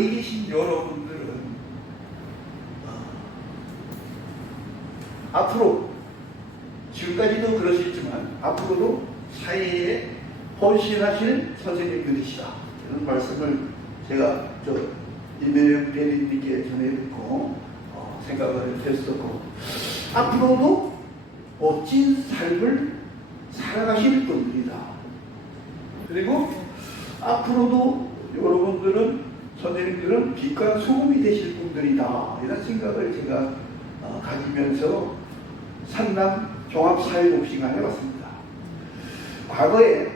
여기 계신 여러분들은 앞으로 지금까지도 그러시지만 앞으로도 사회에 헌신하실 선생님들이시다. 이런 말씀을 제가 이명영 대리님께 전해 듣고 생각을 했었고, 앞으로도 멋진 삶을 살아가실 분들이다. 그리고 앞으로도 여러분들은, 선생님들은 빛과 소금이 되실 분들이다. 이런 생각을 제가 가지면서 산남 종합사회복지관에 왔습니다. 과거에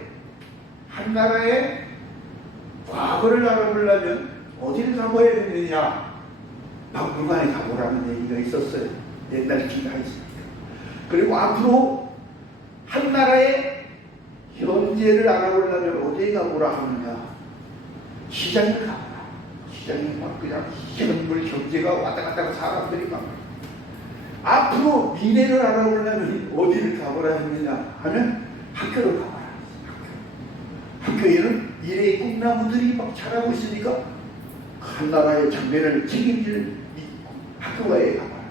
한 나라의 과거를 알아보려면 어디를 가봐야 되느냐? 박물관에 가보라는 얘기가 있었어요. 옛날 기가가 있으니까. 그리고 앞으로 한 나라의 현재를 알아보려면 어디에 가보라 하느냐? 시장에 가보라. 시장에 막 그냥 현물 경제가 왔다 갔다 하는 사람들이 막. 앞으로 미래를 알아보려면 어디를 가보라 했느냐 하면 학교를 가봐라. 학교에는 미래의 꿈나무들이 막 자라고 있으니까 한 나라의 장래를 책임질 학교가에 가봐라.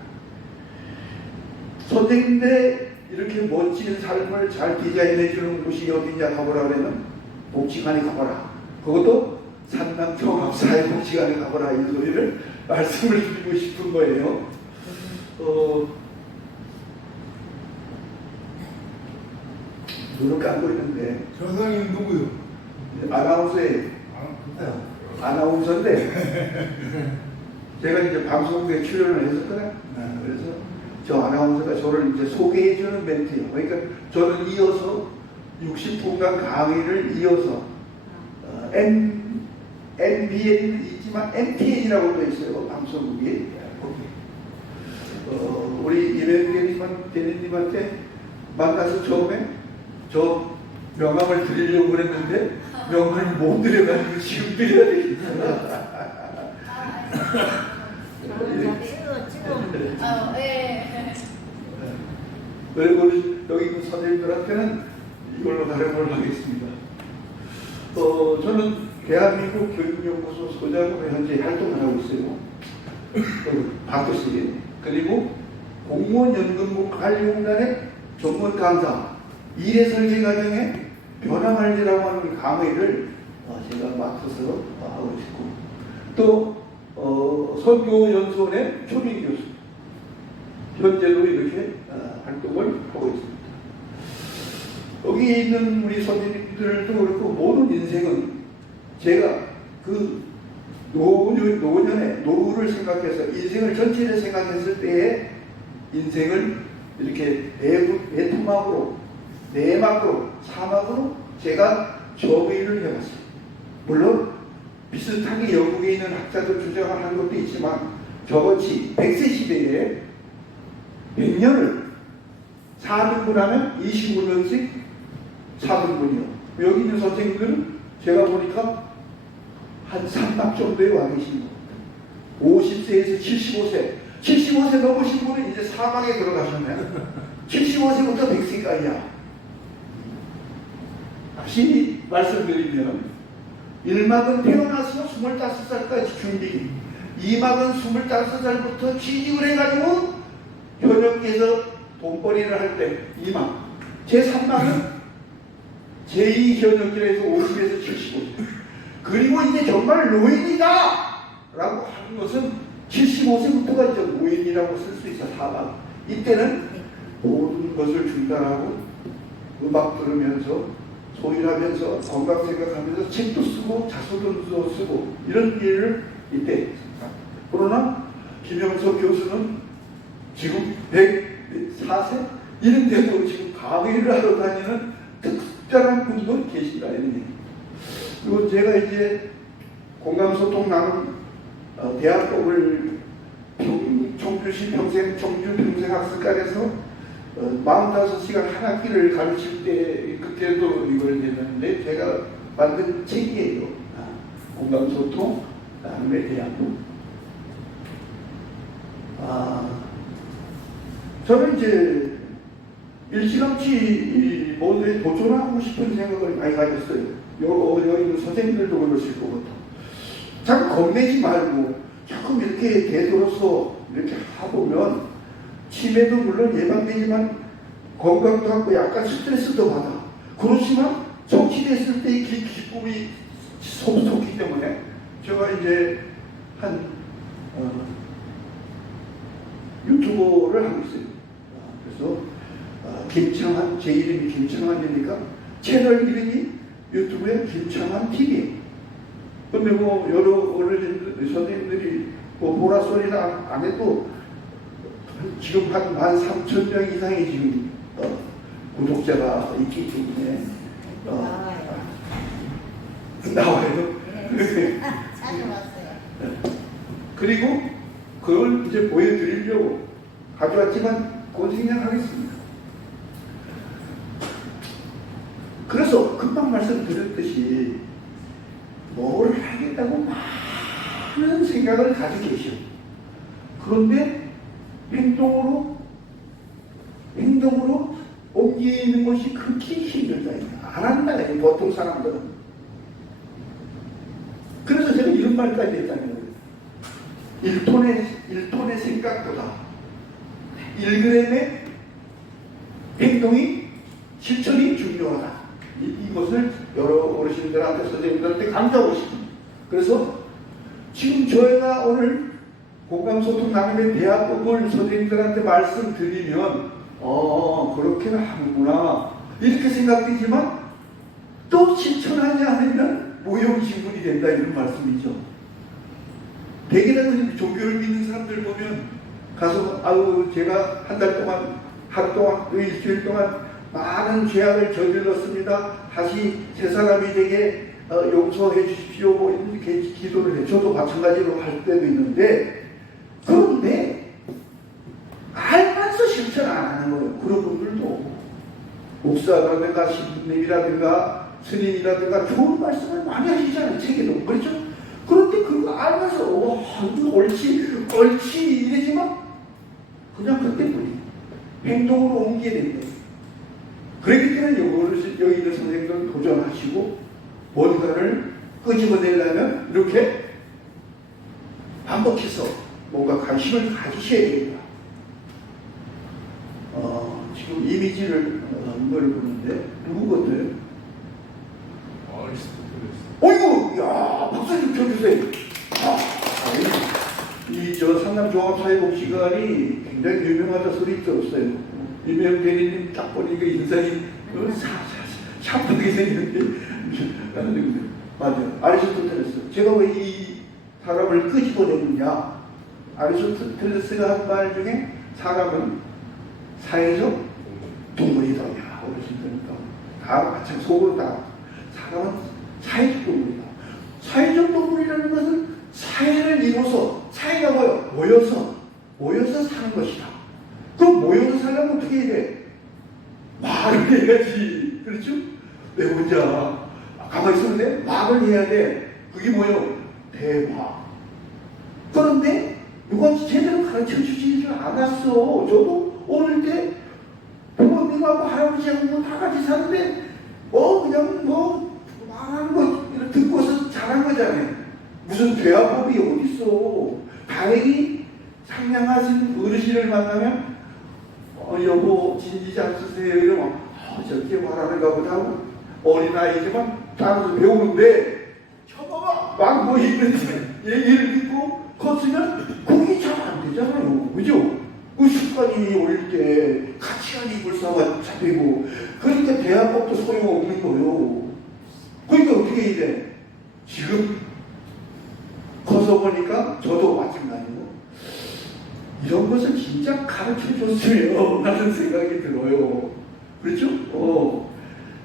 선생님들의 이렇게 멋진 삶을 잘 디자인해 주는 곳이 어디냐 가보라 그러면 복지관에 가봐라. 그것도 산남 종합사회복지관에 가보라. 이 소리를 말씀을 드리고 싶은 거예요. 눈을 감고 있는데 저 사람이 누구요? 아나운서예요. 아나운서인데 제가 이제 방송국에 출연을 했었거든요. 그래서 저 아나운서가 저를 이제 소개해주는 멘트예요. 그러니까 저는 이어서 60분간 강의를 이어서 MBN은 있지만 MTN이라고 또 있어요. 방송국이. 우리 이명경 대리님한테 만나서 처음에 저 명함을 드리려고 그랬는데 명함을 못 드려가지고 지금 드려야 되겠어요. 그리고 여기 있는 선생님들한테는 이걸로 가르침을 하겠습니다. 저는 대한민국 교육연구소 소장으로 현재 활동을 하고 있어요. 박교수님. 그리고 공무원연금국 관리공단의 전문 강사, 일해설계 과정에 변화관리라고 하는 강의를 제가 맡아서 하고 있고, 또 선교연수원의 초빙 교수, 현재도 이렇게 활동을 하고 있습니다. 여기 있는 우리 선생님들도 그렇고 모든 인생은 제가 그 노후를 생각해서 인생을 전체를 생각했을 때에 인생을 이렇게 내토막으로, 내막으로, 사막으로 제가 정의를 해봤어요. 물론 비슷하게 영국에 있는 학자들 주장을 하는 것도 있지만 저같이 100세 시대에 100년을 4등분 하면 25년씩 4등분이요. 여기 있는 선생님들은 제가 보니까 한 3박 정도에 와 계신 겁니다. 50세에서 75세. 75세 넘으신 분은 이제 사막에 들어가셨네요. 75세부터 100세까지야. 확실히 말씀드리면 1막은 태어나서 25살까지 준비, 2막은 25살부터 취직을 해가지고 현역에서 돈벌이를 할 때 2막, 제3막은 제2현역이라서 50에서 75세. 그리고 이제 정말 노인이다 라고 하는 것은 75세부터가 이제 노인이라고 쓸 수 있어. 4막. 이때는 모든 것을 중단하고 음악 들으면서 소일하면서 건강 생각하면서 책도 쓰고 자소서도 쓰고 이런 일을 이때 했습니다. 그러나 김영석 교수는 지금 104세 이런데도 지금 강의를 하러 다니는 특별한 분도 계신다 이런 얘기. 그리고 제가 이제 공감소통 나눔 대학법을 청주시 청주평생학습관에서 45시간 한 학기를 가르칠 때 그때도 이걸 했는데 제가 만든 책이에요. 공감소통 나눔에 대한. 저는 이제 일찌감치 뭐에 도전하고 싶은 생각을 많이 가졌어요. 여기 있는 선생님들도 그러실 것 같아. 자꾸 겁내지 말고 자꾸 이렇게 되돌아서 이렇게 하보면 치매도 물론 예방되지만 건강도 하고 약간 스트레스도 받아. 그렇지만 정치됐을 때의 기쁨이 솟기 때문에 제가 이제 한 유튜버를 하고 있어요. 그래서 김창환, 제 이름이 김창환이니까 채널 이름이 유튜브에 김창환 TV. 근데 뭐 여러 어르신들, 선생님들이 뭐 보라 소리나 안 해도 지금 한 13,000명 이상이 지금 구독자가 있기 때문에 나와요. 네. 찾아왔어요. 그리고 그걸 이제 보여드리려고 가져왔지만 그건 생략하겠습니다. 그래서 금방 말씀드렸듯이 뭘 하겠다고 많은 생각을 가지고 계셔. 그런데 행동으로 옮기는 것이 그렇게 힘들다. 안 한다. 보통 사람들은. 그래서 제가 이런 말까지 했다는 거예요. 1톤의 생각보다 1g의 행동이 실천이 중요하다. 이것을 여러 어르신들한테 선생님들한테 강조하고 싶습니다. 그래서 지금 저희가 오늘 공감소통 나눔의 대화법을 선생님들한테 말씀드리면 그렇게 하는구나 이렇게 생각되지만 또 실천하지 않으면 무용지물이 된다 이런 말씀이죠. 대개는 종교를 믿는 사람들 보면 가서 제가 한 달 동안 하루 동안 일주일 동안 많은 죄악을 저질렀습니다. 다시 새 사람이 되게 용서해 주십시오. 뭐 이렇게 기도를 해. 저도 마찬가지로 할 때도 있는데 그런데 알면서 실천 안 하는 거예요. 그런 분들도 목사라든가 신부님이라든가 스님이라든가 좋은 말씀을 많이 하시잖아요. 책에도. 그렇죠? 그런데 그거 알면서 옳지 이러지만 그냥 그때뿐이에요. 행동으로 옮겨야 된다. 그렇기 때문에 여기 있는 선생님들은 도전하시고 뭔가를 끄집어내려면 이렇게 반복해서 뭔가 관심을 가지셔야 됩니다. 지금 이미지를 이걸 보는데 누구 같아요? 어이구, 야, 박수 좀 쳐주세요. 저 상남종합사회복지관이 굉장히 유명하다 소리 들었어요. 이명 대리님 딱 보니까 인상이 샤프하게 생겼는데 맞아요. 아리스토텔레스. 제가 왜 이 사람을 끄집어내느냐? 아리스토텔레스가 한 말 중에 사람은 사회적 동물이다. 어르신들니까 다 마찬가지 속으로 다 사람은 사회적 동물이다. 사회적 동물이라는 것은 사회를 이루어서 사회가 모여서 사는 것이다. 그럼 모여서 살려면 어떻게 해야 돼? 말을 해야지. 그렇죠? 내 혼자 가만히 있었는데 말을 해야 돼. 그게 뭐예요? 대화. 그런데 이건 제대로 가르쳐 주지 않았어. 저도 어릴 때 부모님하고 할아버지하고 다 같이 사는데 그냥 말하는 거 듣고서 잘한 거잖아요. 무슨 대화법이 어디 있어? 다행히 상냥하신 어르신을 만나면 여보 진지 잘 쓰세요 이러면 저렇게 말하는가 보다 하고 어린아이지만 따라서 배우는데 저봐봐 막 뭐 있는지 얘기를 듣고 컸으면 그게 잘 안 되잖아요. 그죠? 그 습관이 어릴 때 가치관이 불쌍하고 잡히고 그러니까 대화법도 소용없는 거예요. 그러니까 어떻게 해야 돼? 지금 커서 보니까 저도 마찬가지고 이런 것을 진짜 가르쳐 줬으면 하는 생각이 들어요. 그렇죠?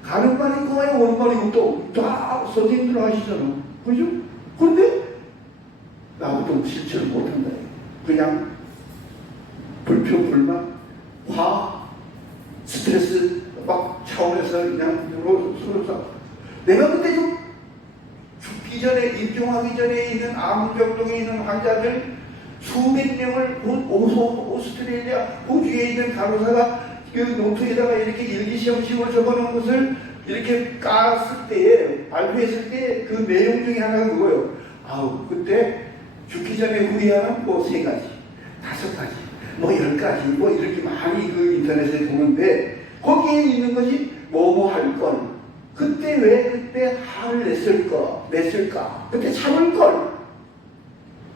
가는 말이 거야 원말이고 또 다 선생님들 하시잖아. 그죠? 그런데 나도 실천을 못한다. 그냥 불평, 불만, 화, 스트레스 막 차원에서 그냥 서로 싸워. 내가 그때 좀 죽기 전에 임종하기 전에 있는 암병동에 있는 환자들 수백 명을 오스트레일리아 호주에 있는 간호사가 그 노트에다가 이렇게 일기시험식으로 적어놓은 것을 이렇게 깠을 때에 발표했을 때 그 내용 중에 하나가 그거예요. 아우, 그때 죽기 전에 후회하는 뭐 3가지, 5가지, 뭐 10가지, 뭐 이렇게 많이 그 인터넷에 보는데 거기에 있는 것이 뭐뭐 할 걸. 그때 왜 그때 화를 냈을까? 그때 참을 걸.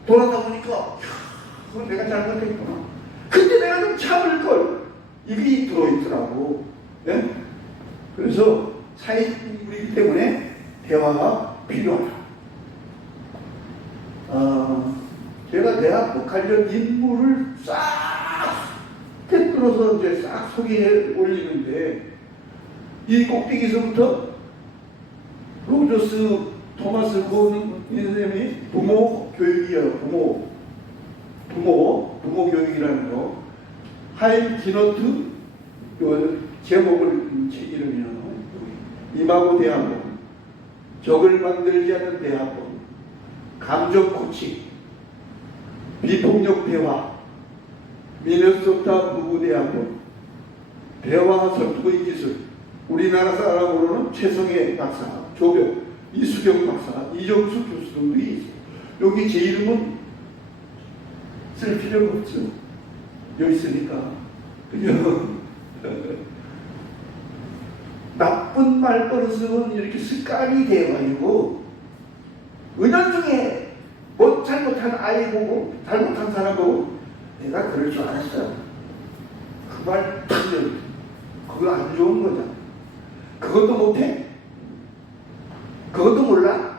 돌아다 보니까, 그건 내가 잘못했구나. 그때 내가 좀 참을 걸. 이게 들어있더라고. 예? 그래서 사회인이기 때문에 대화가 필요하다. 제가 대학 관련 인물을 싹 꿰뚫어서 이제 싹 소개해 올리는데, 이 꼭대기에서부터 로저스 토마스 곤 선생님이 부모 교육이에요. 부모 교육이라는 거. 하임 디너트 제목을 책 이름이요. 이마고 대학원, 적을 만들지 않는 대학원, 감정 코칭, 비폭력 대화, 미네소타 부부대학원, 대화 설득의 기술, 우리나라 사람으로는 최성애 박사, 조병, 이수경 박사, 이정수 교수 등들이 있어요. 여기 제 이름은 쓸 필요가 없죠. 여기 있으니까. 그냥 나쁜 말버릇은 이렇게 습관이 되어가지고 은연중에 뭐 잘못한 아이 보고 잘못한 사람 보고 내가 그럴 줄 알았어. 그 말 틀려. 그거 안 좋은 거잖아. 그것도 못해? 그것도 몰라?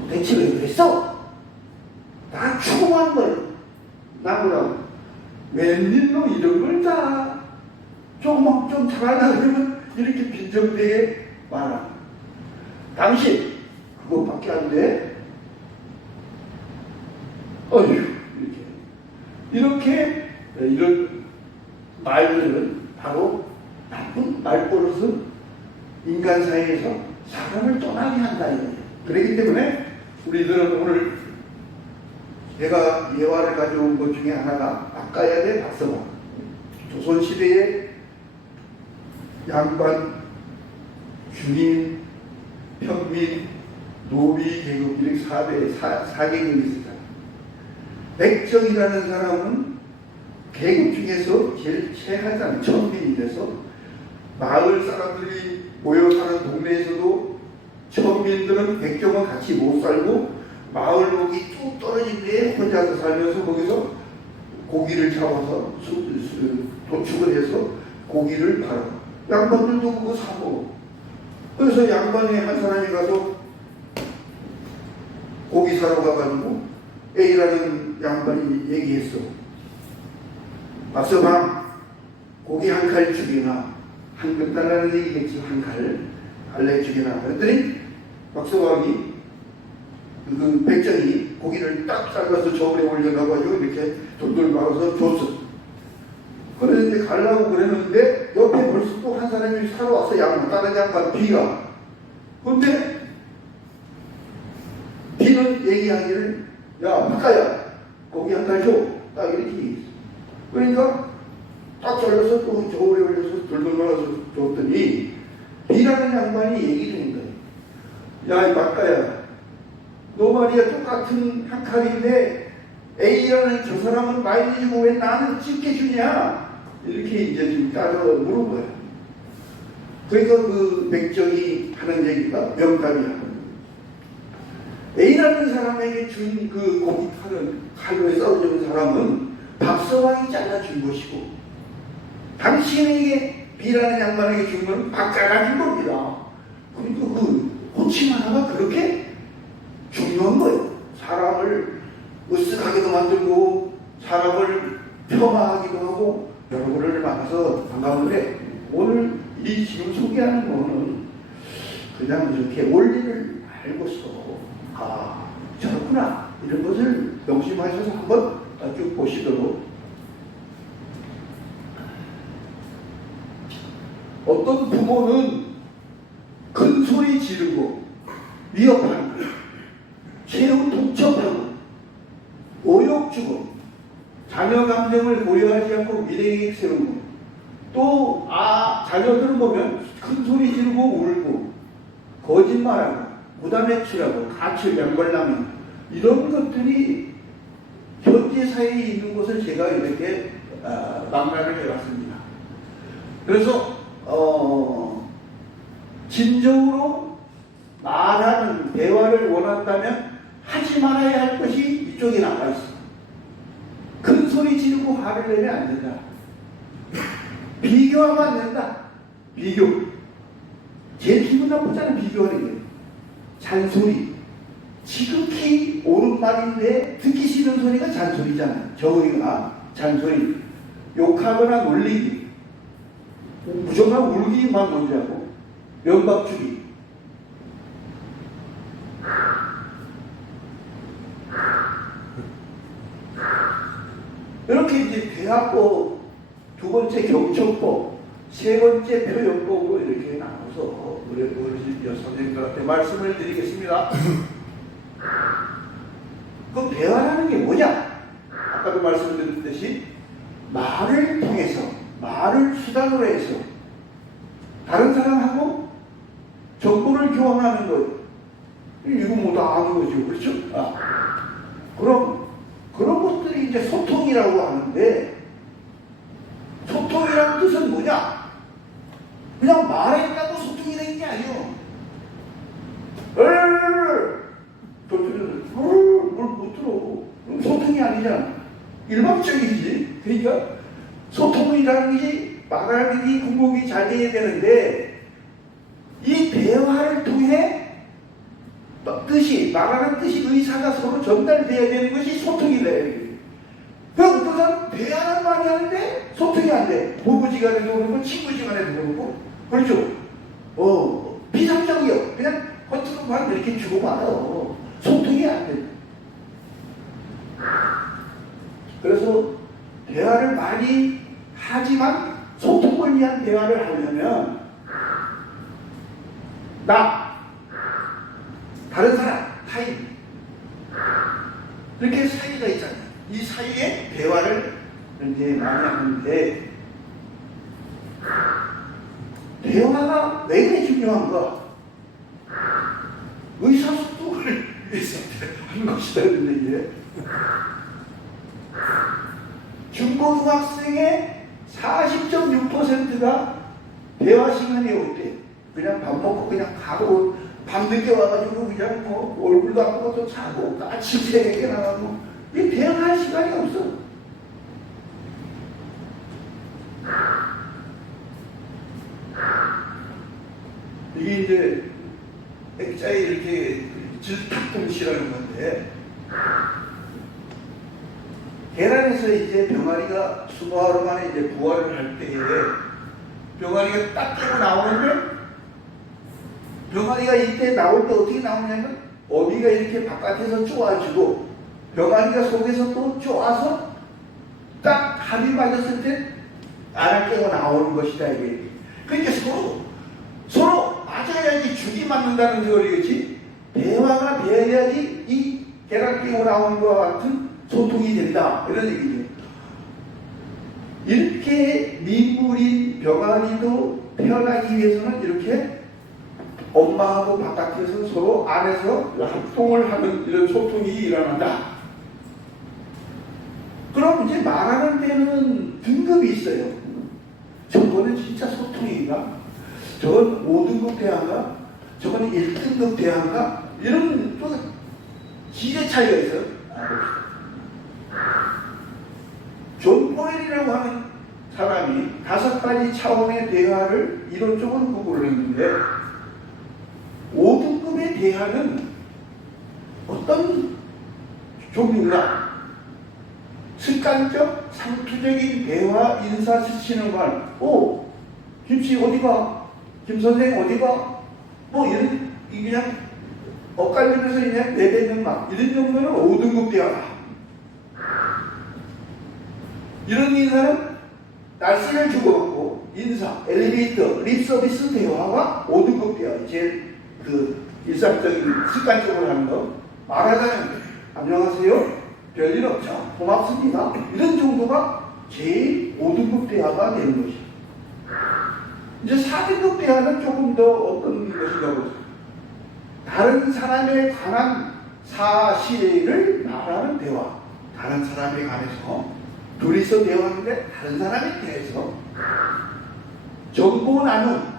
도대체 왜 그랬어? 나 추궁한 걸 나무라고. 웬일로 이런 걸 다 조금 좀 잘하려고 그러면 이렇게 빈정되게 말하. 당신 그것밖에 안 돼? 어휴, 이렇게 이런 말들은 바로 나쁜 말버릇은 인간 사회에서 사람을 떠나게 한다 이거예요. 그렇기 때문에 우리들은 오늘 제가 예화를 가져온 것 중에 하나가 바꿔야 될 박서방. 조선시대의 양반, 주민, 평민, 노비 계급 이렇게 4계급이 있었잖아요. 백정이라는 사람은 계급 중에서 제일 최하잖아요. 천민이 돼서 마을 사람들이 모여 사는 동네에서도 천민들은 백정은 같이 못 살고 마을 목이 쭉 떨어진 데에 혼자서 살면서 거기서 고기를 잡아서 도축을 해서 고기를 팔아. 양반들도 그거 사 먹어. 그래서 양반이 한 사람이 가서 고기 사러 가가지고 A라는 양반이 얘기했어. 박서방, 고기 한 칼 죽이나. 한 끝달라는 얘기겠지. 한 칼 알레 죽이나. 그랬더니 박서방이 그 백정이 고기를 딱 삶아서 저울에 올려놔가지고 이렇게 돌돌 말아서 줬어. 그런데 가려고 그랬는데 옆에 벌써 또 한 사람이 사러 와서 양반, 다른 양반 B가. 근데 B는 얘기하기를 야 박가야 고기 한 달 줘. 딱 이렇게 얘기했어. 그러니까 딱 잘라서 또 저울에 올려서 돌돌 말아서 줬더니 B라는 양반이 얘기 중인 거예요. 야 이 박가야 너 말이야 똑같은 한 칼인데 A라는 저 사람은 많이 주고 왜 나는 집게 주냐 이렇게 이제 좀 따져 물은 거예요. 그러니까 그 백정이 하는 얘기가 명답이야. A라는 사람에게 준 그 고기 칼로 썰어준 사람은 박서방이 잘라준 것이고 당신에게 B라는 양반에게 준 건 박가가 준 겁니다. 그러니까 그 호칭 하나가 그렇게 중요한 거예요. 사람을 으쓱하게도 만들고 사람을 폄하하기도 하고 여러분을 만나서 반가운데 오늘 이 지금 소개하는 거는 그냥 이렇게 원리를 알고서 아 저렇구나 이런 것을 명심하셔서 한번 쭉 보시도록. 어떤 부모는 큰 소리 지르고 위협하는 거예요. 최후 통첩하고 모욕 주고 자녀 감정을 고려하지 않고 미래계획 세우고 또 자녀들을 보면 큰 소리 지르고 울고 거짓말하고 무단외출하고 가출, 양벌남 이런 것들이 현재 사회에 있는 것을 제가 이렇게 망라를 해봤습니다. 그래서 진정으로 말하는 대화를 원한다면 하지 말아야 할 것이 이쪽에 나와 있어. 큰 소리 지르고 화를 내면 안 된다. 비교하면 안 된다. 비교. 제일 기분 나쁘잖아, 비교하는 게. 잔소리. 지극히 옳은 말인데 듣기 싫은 소리가 잔소리잖아. 저으리가 잔소리. 욕하거나 놀리기. 무조건 울기만 먼저 하고. 면박 주기. 이렇게 이제 대화법, 두 번째 경청법, 세 번째 표현법으로 이렇게 나눠서 우리 선생님들한테 말씀을 드리겠습니다. 그럼 대화라는 게 뭐냐? 아까도 말씀드렸듯이 말을 통해서, 말을 수단으로 해서 다른 사람하고 정보를 교환하는 것. 이거 뭐 다 아는 거죠. 그렇죠? 그럼 그런 것들이 이제 소통이라고 하는데, 소통이라는 뜻은 뭐냐? 그냥 말했다고 소통이 되는 게 아니에요. 뭘 못 들어. 소통이 아니잖아. 일방적이지. 그러니까 소통이라는 게 말하기 구목이 잘 돼야 되는데, 이 대화를 통해 뜻이, 말하는 뜻이, 의사가 서로 전달돼야 되는 것이 소통이 돼요. 그럼 어떤 사람은 대화는 많이 하는데 소통이 안 돼. 부부지간에도 그렇고 친구지간에도 그렇고. 그렇죠? 비상적이요. 그냥 겉으로만 이렇게 주고받아요. 소통이 안 돼. 그래서 대화를 많이 하지만 소통을 위한 대화를 하려면 다른 사람, 타인 이렇게 사이가 있잖아요. 이 사이에 대화를 이제 많이 하는데, 대화가 왜 그렇게 중요한가? 의사소통을 위해서 하는 것이다. 이게 중고등학생의 40.6%가 대화 시간이 없대. 그냥 밥 먹고 그냥 가고, 밤늦게 와가지고 그냥 뭐 얼굴도 안 보고 또 자고 아침 새벽에 나가고, 이 대화할 시간이 없어. 이게 이제 액자에 이렇게 질탁동시라는 건데, 계란에서 이제 병아리가 20하루 만에 이제 부화를 할 때에 병아리가 딱 깨고 나오는데, 병아리가 이때 나올 때 어떻게 나오냐면 어미가 이렇게 바깥에서 쪼아주고 병아리가 속에서 또 쪼아서 딱 합이 맞았을 때 알을 깨고 나오는 것이다. 이게. 그러니까 서로 맞아야지 죽이 맞는다는 소리겠지. 대화가 돼야지 이 계란 깨고 나오는 것과 같은 소통이 된다. 이런 얘기죠. 이렇게 민물인 병아리도 태어나기 위해서는 이렇게 엄마하고 바깥에서 서로 안에서 합동을 하는 이런 소통이 일어난다. 그럼 이제 말하는 데는 등급이 있어요. 저거는 진짜 소통인가? 저건 5등급 대화인가? 저건 1등급 대화인가? 이런 또 기대 차이가 있어요. 존 포엘이라고 하는 사람이 5가지 차원의 대화를 이론적으로 구분을 했는데, 5등급의 대화는 어떤 종류가 습관적, 상투적인 대화, 인사 스치는 말, 김씨 어디가? 김선생 어디가? 뭐 이런, 그냥 엇갈리면서 그냥 내뱉는 말, 이런 정도는 5등급 대화다. 이런 인사는 날씨를 주고받고 인사, 엘리베이터, 립서비스 대화가 5등급 대화. 제일 일상적인 습관적으로 하는 거. 말하자면 안녕하세요, 별일 없죠, 고맙습니다, 이런 정도가 제일 5등급 대화가 되는 것이죠. 이제 4등급 대화는 조금 더 어떤 것인가 보죠. 다른 사람에 관한 사실을 말하는 대화. 다른 사람에 관해서 둘이서 대화하는데 다른 사람에 대해서 정보 나눔.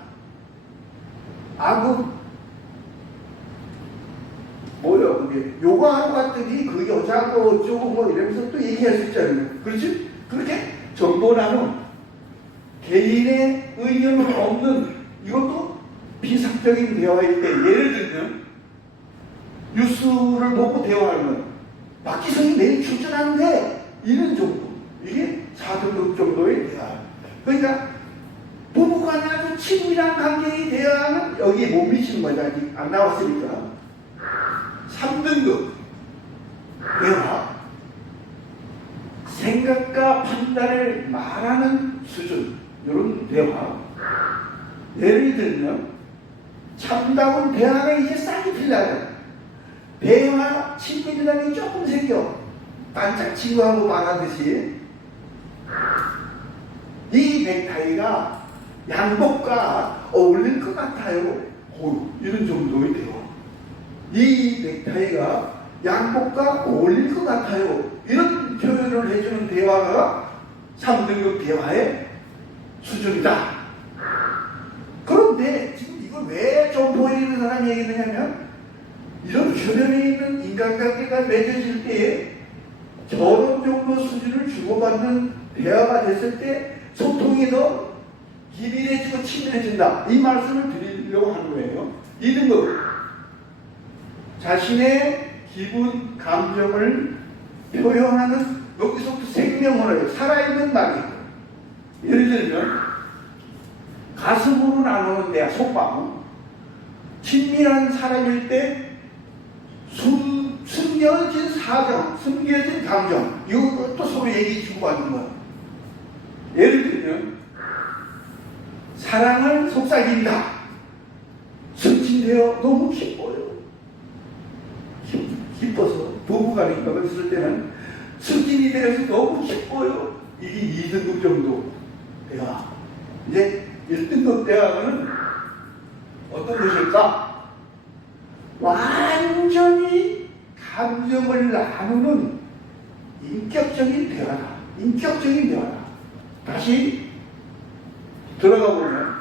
뭐요? 그게 요가하러 갔더니 그 여자고 어쩌고 뭐 이러면서 또 얘기할 수 있잖아요. 그렇지? 그렇게 정보 나눔. 개인의 의견은 없는 이것도 비상적인 대화일 때, 예를 들면 뉴스를 보고 대화하는 박지성이 내일 출전하는데 이런 정도. 이게 4등급 정도의 대화. 그러니까 부부간에 아주 친밀한 관계의 대화는 여기에 못 미치는 거죠. 아직 안 나왔으니까. 3등급 대화. 생각과 판단을 말하는 수준. 이런 대화. 예를 들면 참다운 대화가 이제 싹이 필요하다. 대화 친밀감이 조금 생겨. 반짝 친구하고 말하듯이 이 넥타이가 양복과 어울릴 것 같아요. 이런 정도의 대화. 이 넥타이가 양복과 어울릴 것 같아요. 이런 표현을 해주는 대화가 3등급 대화의 수준이다. 그런데 지금 이걸 왜 좀 보이는 사람이 얘기했느냐면 이런 주변에 있는 인간관계가 맺어질 때에 저런 정도 수준을 주고받는 대화가 됐을 때 소통이 더 기밀해지고 친밀해진다. 이 말씀을 드리려고 하는 거예요. 2등급. 자신의 기분, 감정을 표현하는 여기서부터 생명언어예요. 살아있는 말이에요. 예를 들면 가슴으로 나누는 대화, 속마음. 친밀한 사람일 때 숨겨진 사정, 숨겨진 감정, 이것도 서로 얘기 주고받는 거예요. 예를 들면 사랑을 속삭인다. 승진되어 너무 기뻐요. 기뻐서 부부간에 있을 때는 승진이 되어서 너무 기뻐요. 이게 2등급 정도 대화. 이제 1등급 대화는 어떤 것일까? 완전히 감정을 나누는 인격적인 대화다. 인격적인 대화다. 다시 들어가 보면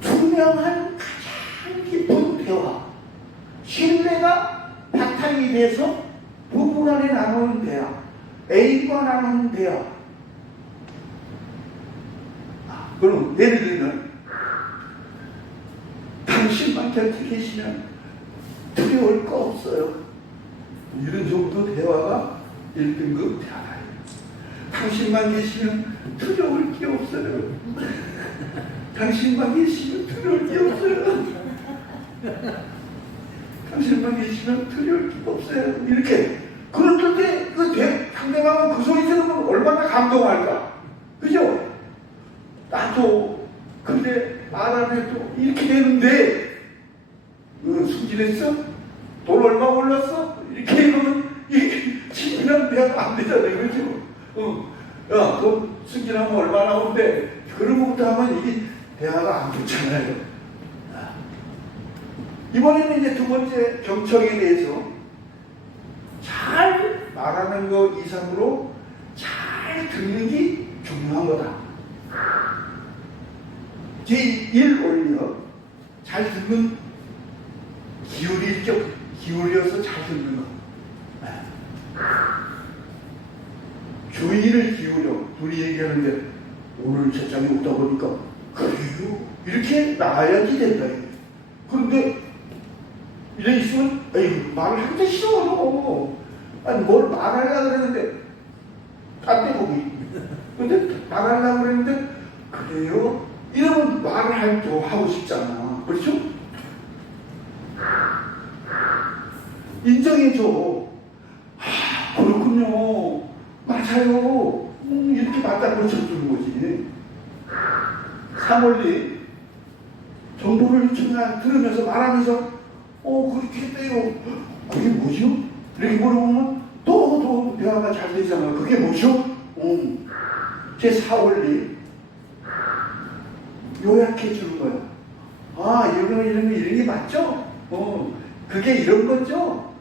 투명한 가장 깊은 대화. 신뢰가 바탕이 돼서 부부간에 나누는 대화. 애인과 나누는 대화. 그럼 예를 들면 당신만 곁에 계시면 두려울 거 없어요. 이런 정도 대화가 1등급 대화예요. 당신만 계시면 두려울 게 없어요. 당신만 계시면 두려울 게 없어요. 당신만 계시면 두려울 게 없어요. 이렇게. 그럴 때 상대방은 그 소리 들으면 얼마나 감동할까? 그죠? 나도 근데 말 안 해도 이렇게 되는데 승진했어? 돈 얼마 올랐어? 이렇게 이러면 이게 친밀한 대화가 안 되잖아요. 그렇죠? 야, 돈 승진하면 얼마 나오는데 그런 것부터 하면 이게 대화가 안 좋잖아요. 이번에는 이제 두 번째 경청에 대해서 잘 말하는 것 이상으로 잘 듣는 게 중요한 거다. 제1 원리요. 잘 듣는 기울여서 잘 듣는 것. 주의를 기울여. 둘이 얘기하는데 오늘 책장에 오다 보니까 그래요? 이렇게 나아야지 된다. 그런데 이래 있으면 에이, 말을 하기 싫어. 아니 뭘 말하려고 그랬는데 딴데보기. 근데 말하려고 그랬는데 그래요? 이러면 말을 더 하고 싶잖아. 그렇죠? 인정해줘. 그렇군요. 맞아요. 이렇게 맞다고 쳐주는 거지. 3원리 정보를 들으면서 말하면서 그렇게 했대요. 그게 뭐죠? 이렇게 물어보면 또 대화가 잘 되잖아. 그게 뭐죠? 제 4원리 요약해 주는 거야. 이런 거 이런 게 맞죠? 그게 이런 거죠?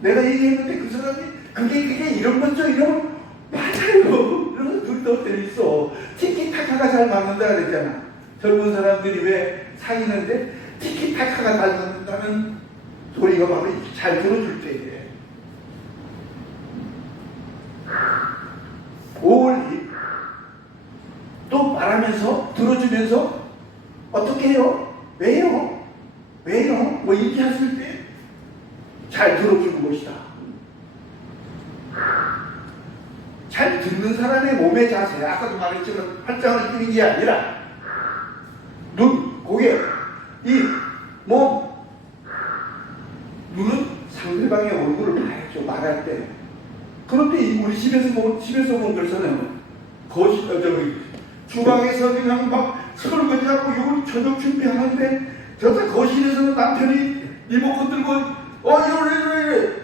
내가 얘기했는데 그 사람이 그게 이런 거죠? 이러면 맞아요. 이러면서 둘이 더 재밌어. 티키타카가 잘 맞는다 그랬잖아. 젊은 사람들이 왜 사귀는데 티키타카가 잘 맞는다는 소리가 바로 잘 들어줄 때에 어울리 또 말하면서 들어주면서 어떻게 해요? 왜요? 뭐 이렇게 했을 때 잘 들어주는 것이다. 잘 듣는 사람의 몸의 자세, 아까도 말했지만 팔짱을 끼는 게 아니라 눈, 고개, 입, 몸. 눈은 상대방의 얼굴을 봐야죠, 말할 때. 그런데 우리 집에서 본 것은 주방에서 그냥 막 설거지하고 요걸 저녁 준비하는데 저자 거실에서는 남편이 리모컨 들고 이래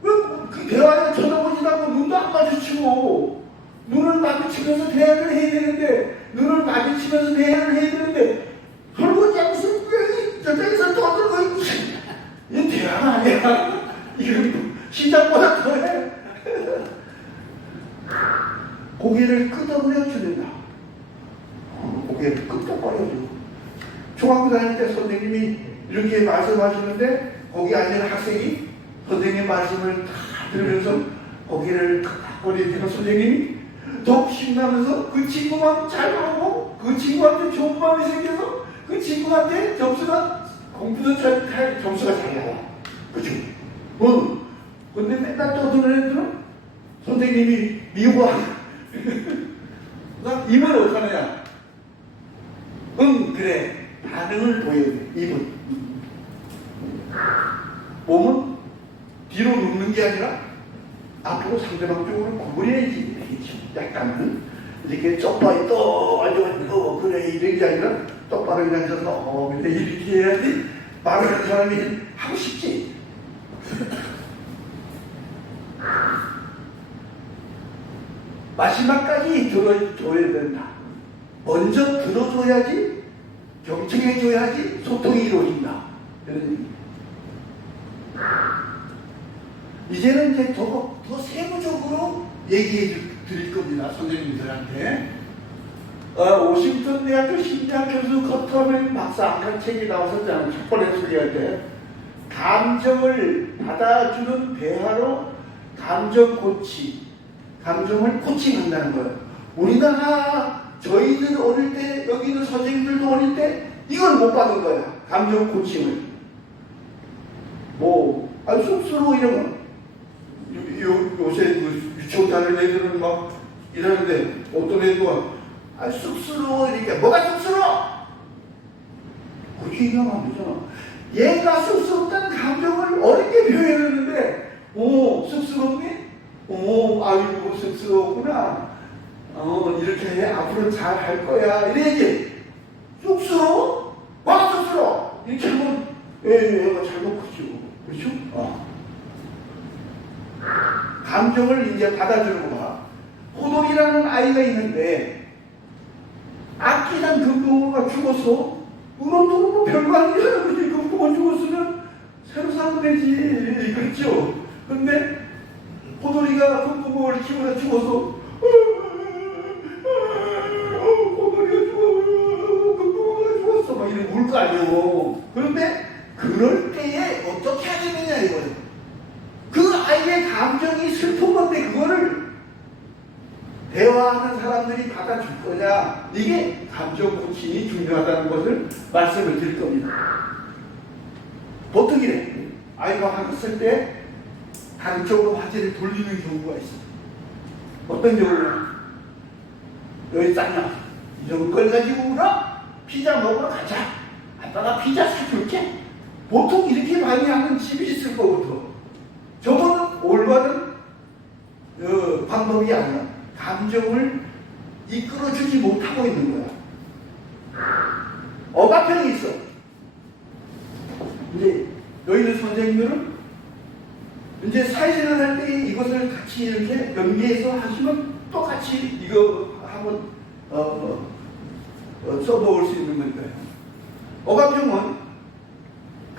그 대화에 쳐다보지도 않고 눈도 안 마주치고 눈을 마주치면서 대화를 해야 되는데 설거지하고 저쪽에서 떠들고 이 대화가 아니야. 이건 시작보다 더해. 고개를 끄덕여 주는다. 고개를 끄덕거려줘. 중학교 다닐 때 선생님이 이렇게 말씀하시는데 거기 앉은 학생이 선생님 말씀을 다 들으면서 고개를 끄덕거리니까 선생님이 더 신나면서 그 친구만 잘 나오고 그 친구한테 좋은 마음이 생겨서 그 친구한테 공부도 점수가 잘 나와. 그죠? 근데 맨날 떠드는 애들은 선생님이 미워하고 입은 어떡하느냐? 그래. 반응을 보여야 돼. 입은. 몸은 뒤로 눕는 게 아니라 앞으로 상대방 쪽으로 구부려야지. 약간은 이렇게 쪽발이 앉아가지고 그래 이런 게 아니라 똑바로 그냥 앉아서 근데 이렇게 해야지 말을 하는 사람이 하고 싶지. 마지막까지 들어줘야 된다. 먼저 들어줘야지, 경청해줘야지 소통이 이루어진다. 이런 얘기. 이제는 이제 더 세부적으로 얘기해 드릴 겁니다. 선생님들한테. 오싱턴 대학교 심리학 교수 커터맨 박사 한 책이 나왔었잖아요. 첫 번째 소개할 때. 감정을 받아주는 대화로 감정을 코칭한다는 거예요. 우리나라 저희들 어릴 때 여기 있는 선생님들도 어릴 때 이걸 못 받은 거야. 감정 코칭을. 쑥스러워 이러면 요새 유치원 다니는 애들은 막 이러는데 어떤 애가 쑥스러워 이러니까 뭐가 쑥스러워? 그렇게 얘기하면 안 되잖아. 얘가 쑥스럽다는 감정을 어렵게 표현했는데 쑥스럽니? 아이고 쑥스러웠구나. 이렇게 해. 앞으로 잘 할 거야. 이래야지. 쑥스러워? 뭐가 쑥스러워? 이렇게 하면 얘가 잘못 크죠. 그렇죠? 감정을 이제 받아주는 거야. 호돌이라는 아이가 있는데 아끼던 금붕어가 죽었어. 그것도 별거 아니야. 금붕어 죽었으면 새로 사면 되지. 그렇죠? 근데 호돌이가 금붕어를 키우다 죽어서 금붕어가 죽었어. 막 이렇게 울 거 아니에요. 그런데 그럴 때에 어떻게 해야 되느냐 이거예요. 그 아이의 감정이 슬픈 건데 그거를 대화하는 사람들이 받아줄 거냐. 이게 감정 코칭이 중요하다는 것을 말씀을 드릴 겁니다. 보통 이래. 아이가 화났을 때 다른 쪽으로 화제를 돌리는 경우가 있어. 어떤 경우냐. 여기 짱나. 이런 걸 가지고 울어? 피자 먹으러 가자. 아빠가 피자 사줄게. 보통 이렇게 많이 하는 집이 있을 거거든. 저거는 올바른 방법이 아니야. 감정을 이끌어주지 못하고 있는 거야. 억압형이 있어. 이제 너희들 선생님들은 이제 사회생활 할 때 이것을 같이 이렇게 연계해서 하시면 똑같이 이거 한번 써먹을 수 있는 거니까요. 억압형은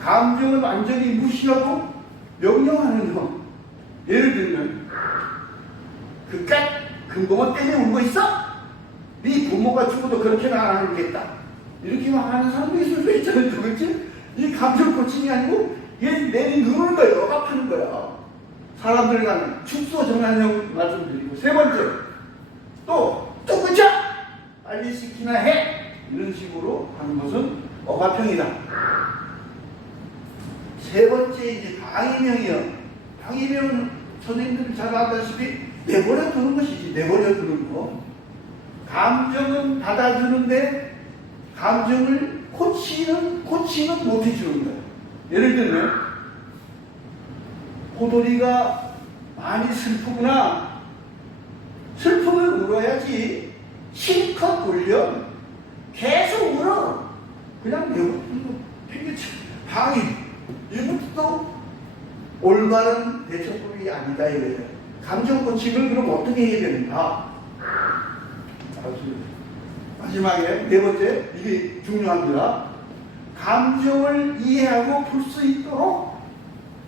감정을 완전히 무시하고 명령하는 형. 예를 들면 그깟 금붕어 때문에 울고 있어? 네 부모가 죽어도 그렇게는 안 울겠다. 이렇게 말하는 사람도 있을 수 있잖아요. 그렇지? 이 감정 고침이 아니고 얘 내리 누르는 거예요. 억압하는 거야. 사람들 간에 축소 전환형 말씀드리고, 세 번째 또 그쳐! 빨리 시키나 해! 이런 식으로 하는 것은 억압형이다. 세 번째 이제 방임형이요. 방임형은 선생님들이 잘 알다시피 내버려 두는 것이지. 내버려 두는 거. 감정은 받아주는데 감정을 고치는 못해주는 거예요. 예를 들면 호돌이가 많이 슬프구나. 슬픔을 울어야지. 실컷 울려. 계속 울어. 그냥 내버려 팽개쳐. 방임. 이것도 올바른 대처법이 아니다 이거예요. 감정 고침을 그럼 어떻게 해야 되는가? 마지막에 네 번째, 이게 중요합니다. 감정을 이해하고 풀 수 있도록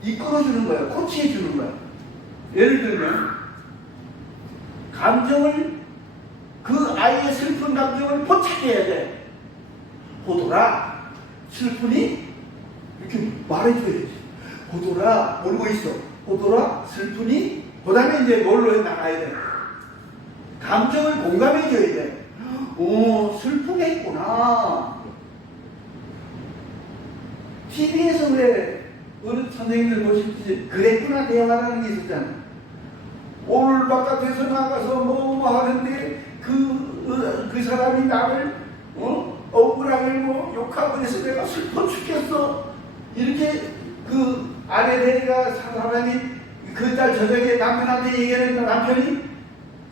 이끌어주는 거예요. 코치해주는 거예요. 예를 들면 감정을, 그 아이의 슬픈 감정을 포착해야 돼. 호돌아 슬프니? 이렇게 말해줘야지. 호돌아 모르고 있어. 호돌아 슬프니? 그 다음에 이제 뭘로 나가야 돼? 감정을 공감해줘야 돼. 오, 슬프겠구나. TV에서 왜 어느 선생님들 보실지 그랬구나 대화라는 게 있었잖아. 오늘 바깥에서 나가서 뭐 하는데 그 사람이 나를 억울하게 욕하고 해서 내가 슬퍼 죽겠어. 이렇게 그 아내 대리가 사람이 그 날 저녁에 남편한테 얘기하는 남편이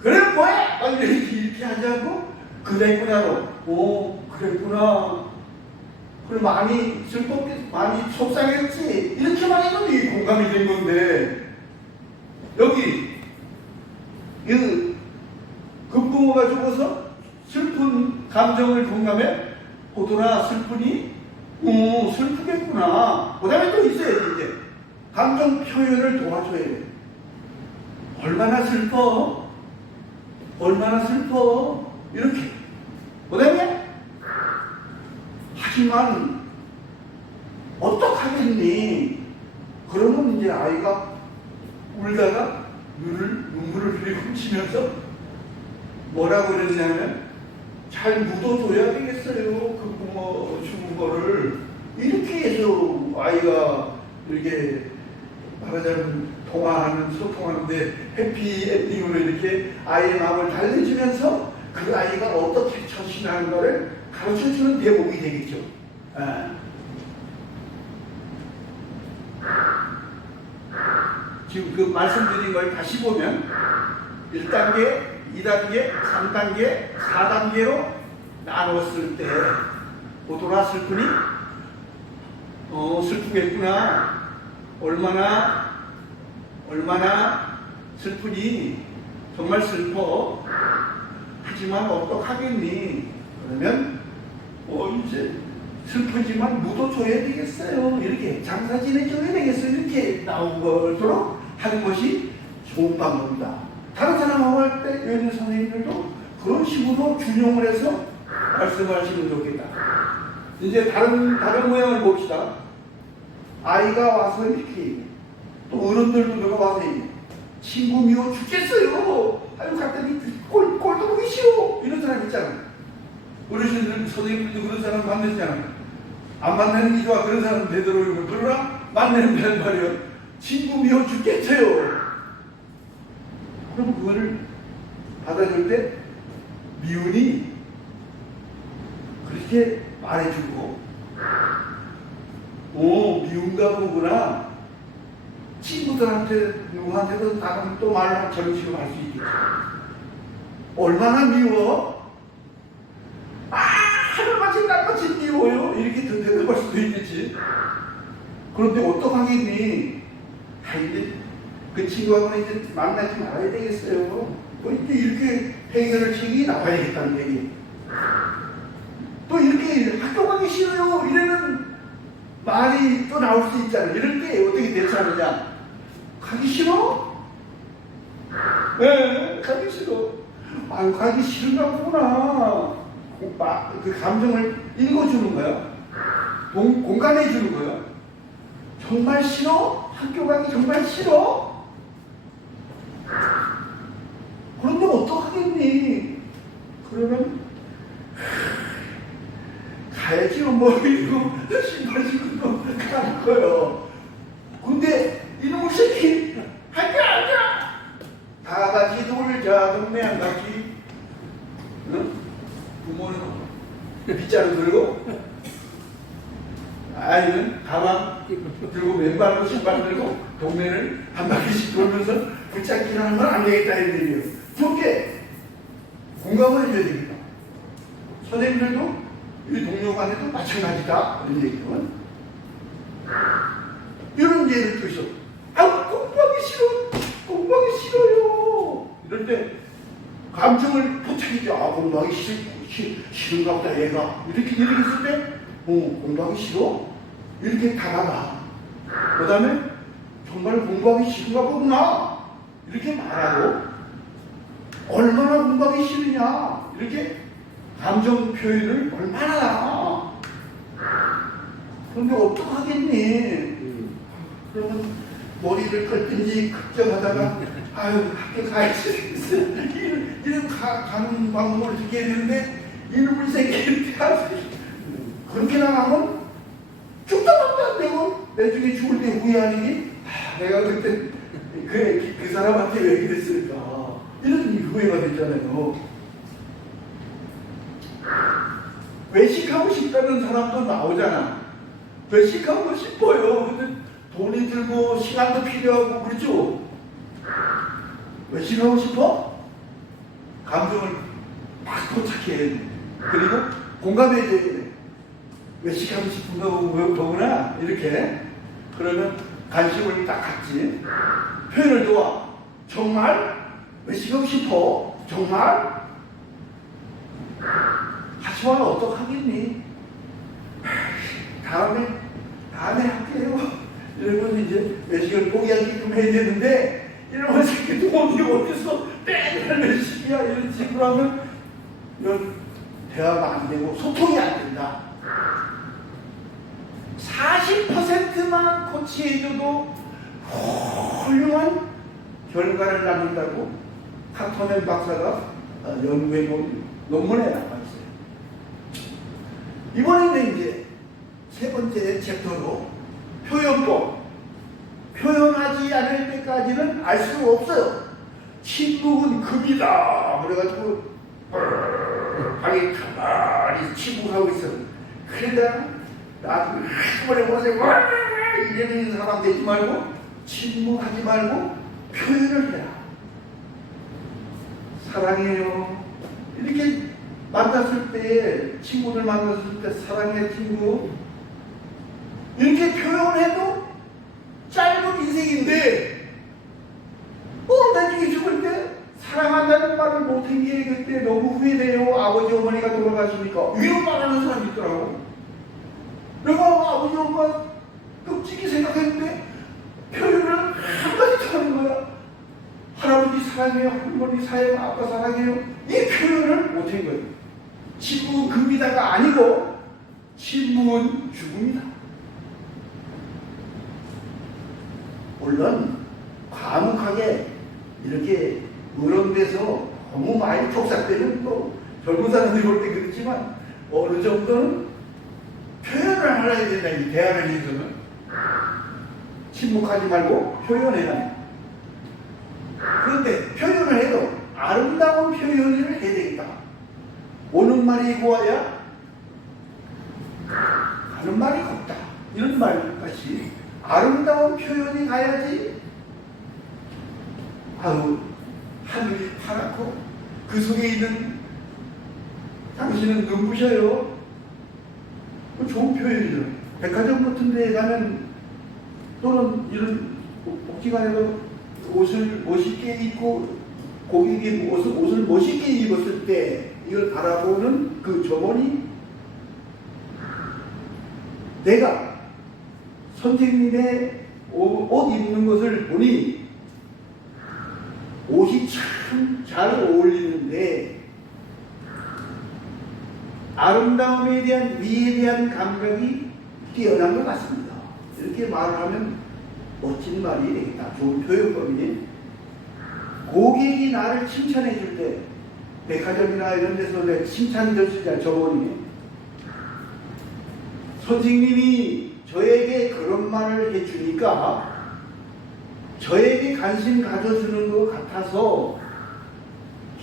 그래 뭐해? 이렇게 하자고 그랬구나로. 오 그랬구나. 그래 많이 슬펐겠지, 많이 속상했지. 이렇게만 해도 이게 공감이 된 건데, 여기 그 금붕어가 죽어서 슬픈 감정을 공감해. 호돌아 슬프니? 오 슬프겠구나. 그 다음에 또 있어야지. 이제 감정 표현을 도와줘야 돼. 얼마나 슬퍼? 얼마나 슬퍼? 이렇게. 그 다음에 하지만 어떡하겠니? 그러면 이제 아이가 울다가 눈물을 흘리고 치면서 뭐라고 그러냐면 잘 묻어줘야 되겠어요. 그 부모 죽은 거를. 이렇게 해서 아이가 이렇게 말하자면 통화하는, 소통하는데 해피엔딩으로 이렇게 아이의 마음을 달래주면서 그 아이가 어떻게 처신하는 것을 가르쳐주는 대목이 되겠죠. 지금 그 말씀드린 걸 다시 보면 1단계, 2단계, 3단계, 4단계로 나눴을 때 호돌아 슬프니? 슬프겠구나. 얼마나 슬프니? 정말 슬퍼. 하지만 어떡하겠니? 그러면 이제 슬프지만 묻어줘야 되겠어요. 이렇게 장사 지내줘야 되겠어요. 이렇게 나온 것으로 하는 것이 좋은 방법이다. 다른 사람하고 할 때 요즘 선생님들도 그런 식으로 균형을 해서 말씀을 하시면 좋겠다. 이제 다른 모양을 봅시다. 아이가 와서 이렇게, 또 어른들도 누가 와서 이렇게, 친구 미워 죽겠어요. 아유 갔더니 꼴도 보기 싫어. 이런 사람 있잖아. 어르신들, 선생님들도 그런 사람 만나잖아. 안 만나는 게 좋아. 그런 사람 되도록이면. 그러나 만나는 말이야. 친구 미워 죽겠어요. 그럼 그거를 받아줄 때 미운이 그렇게 말해주고, 미운가 보구나. 친구들한테 누구한테도 다른 또 말을 저런 식으로 할 수 있겠지. 얼마나 미워? 하늘같이 땅같이 미워요. 이렇게 대답할 수도 있겠지. 그런데 어떡하겠니? 이제 그 친구하고는 이제 만나지 말아야 되겠어요. 이제 이렇게 해결을 책이 나와야겠다는 얘기. 또 이렇게 학교 가기 싫어요. 이래는 말이 또 나올 수 있잖아요. 이럴 때 어떻게 대처하느냐? 가기 싫어? 네, 가기 싫어. 아유, 가기 싫은가 보구나. 그 감정을 읽어주는 거야. 공감해 주는 거야. 정말 싫어? 학교 가기 정말 싫어? 그런데 어떡하겠니? 그러면 가야지요. 뭐 이러고 신발 신고 가는 거예요. 근데 이놈의 새끼 할게 아니야. 다 같이 놀자. 동네 한 바퀴. 응? 부모는 빗자루 들고 아이는 가방 들고 맨발로 신발 들고 동네를 한 바퀴씩 돌면서 붙잡기를 하는 건 안 되겠다 이런 얘기예요. 좋게 공감을 해줘야 됩니다. 선생님들도 이 동료 간에도 마찬가지다 이런 얘기는 이런 예를 들어서 아 공부하기 싫어 공부하기 싫어요 이럴 때 감정을 포착이죠. 아 공부하기 싫은가 보다 얘가 이렇게 얘기했을 때 공부하기 싫어? 이렇게 다가가. 그 다음에 정말 공부하기 싫은가 보구나 이렇게 말하고 얼마나 공부하기 싫으냐 이렇게 감정 표현을 얼마나. 그런데 어떡하겠니? 그러면 머리를 끌든지 걱정하다가 아유 학교 가야지 이런 가는 방법을 어떻게 해야 되는데 이놈을 새끼 그렇게 나가면 죽다 밥도 안 되고 나중에 죽을 때 후회하는 게 내가 그때 그 사람한테 왜 그랬을까 이런 후회가 됐잖아요. 외식하고 싶다는 사람도 나오잖아. 외식하고 싶어요. 근데 돈이 들고 시간도 필요하고 그렇죠. 외식하고 싶어? 감정을 딱 포착해야 돼. 그리고 공감해줘야 돼. 외식하고 싶은 거구나 이렇게. 그러면 관심을 딱 갖지. 표현을 좋아. 정말? 외식하고 싶어? 정말? 하지만 어떡하겠니? 다음에 할게요. 이러면 이제 외식을 포기하기 좀 해야 되는데 이러면 새끼 돈이 어디서 맨날 외식이야 이런 식으로 하면 이런 대화가 안 되고 소통이 안 된다. 40%만 코치해줘도 훌륭한 결과를 낳는다고 카터넨 박사가 연구해 본 논문에 나와 있어요. 이번에는 이제 세 번째 챕터로 표현법. 표현하지 않을 때까지는 알 수 없어요. 침묵은 금이다. 그래가지고 방에 가만히 침묵하고 있어. 그러다 나도 한번에 보세요. 이러는 사람 되지 말고 침묵하지 말고 표현을 해라. 사랑해요. 이렇게 만났을 때 친구들 만났을 때 사랑해 친구 이렇게 표현해도 짧은 인생인데 나중에 죽을 때 사랑한다는 말을 못한 게 그때 너무 후회돼요. 아버지 어머니가 돌아가시니까 이런 말하는 사람이 있더라고. 내가 아버지 엄마 끔찍히 생각했는데 표현을 한 가지 하는 거야. 할아버지 사랑해요, 할머니 사랑해요, 아빠 사랑해요. 이 표현을 못한 거예요. 침묵은 금이다가 아니고 침묵은 죽음이다. 물론 과묵하게 이렇게 그런 데서 너무 많이 촉삭되는 또 젊은 사람들이 볼 때 그렇지만 어느 정도는 표현을 하려야 된다. 이 대화를 해서는 침묵하지 말고 표현해라. 그런데 표현을 해도 아름다운 표현을 해야 되겠다. 오는 말이 고와야 가는 말이 곱다. 이런 말같이 아름다운 표현이 가야지. 아유 하늘이 파랗고 그 속에 있는 당신은 눈부셔요. 좋은 표현이죠. 백화점 같은 데에 가면 또는 이런 복지관에서 옷을 멋있게 입고 고객이 옷을 멋있게 입었을 때 이걸 바라보는 그 점원이 내가 선생님의 옷 입는 것을 보니 옷이 참 잘 어울리는데 아름다움에 대한 미에 대한 감각이 뛰어난 것 같습니다. 이렇게 말을 하면 멋진 말이 되겠다. 좋은 표현법이니 고객이 나를 칭찬해 줄 때 백화점이나 이런 데서 내 칭찬 들으시자 저번에 선생님이 저에게 그런 말을 해주니까 저에게 관심 가져주는 것 같아서